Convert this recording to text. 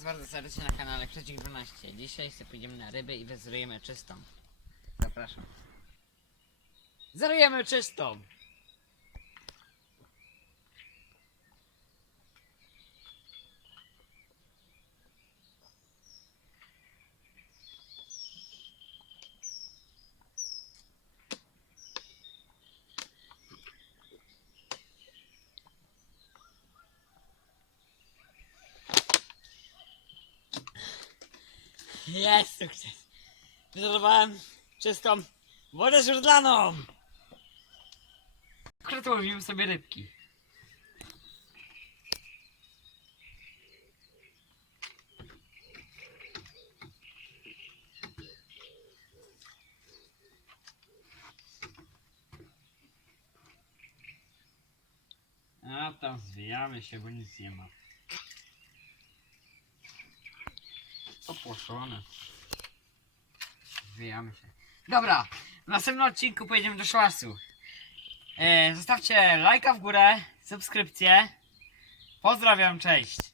serdecznie na kanale Krecik 12. Dzisiaj sobie pójdziemy na ryby i wyzerujemy czystą. Zapraszam. Zerujemy czystą! Jest sukces! Wyzerowałem czystą wodę źródlaną! Akurat łowiłem sobie rybki. A tam zwijamy się, bo nic nie ma. Opłoszone. Zwijamy się. Dobra, w następnym odcinku pojedziemy do Szłasu. E, zostawcie lajka w górę, subskrypcję. Pozdrawiam, cześć.